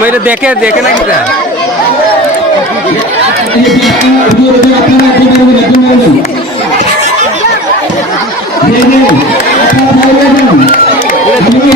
মেরে দেখে দেখে না কিটা দেখে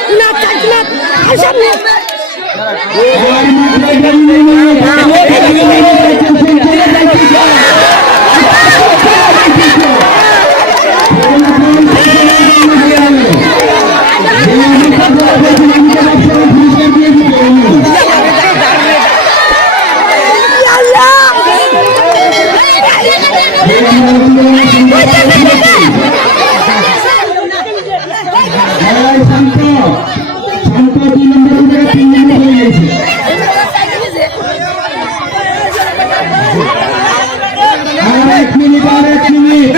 Wait a minute! এক মিনিট আর এক মিনিট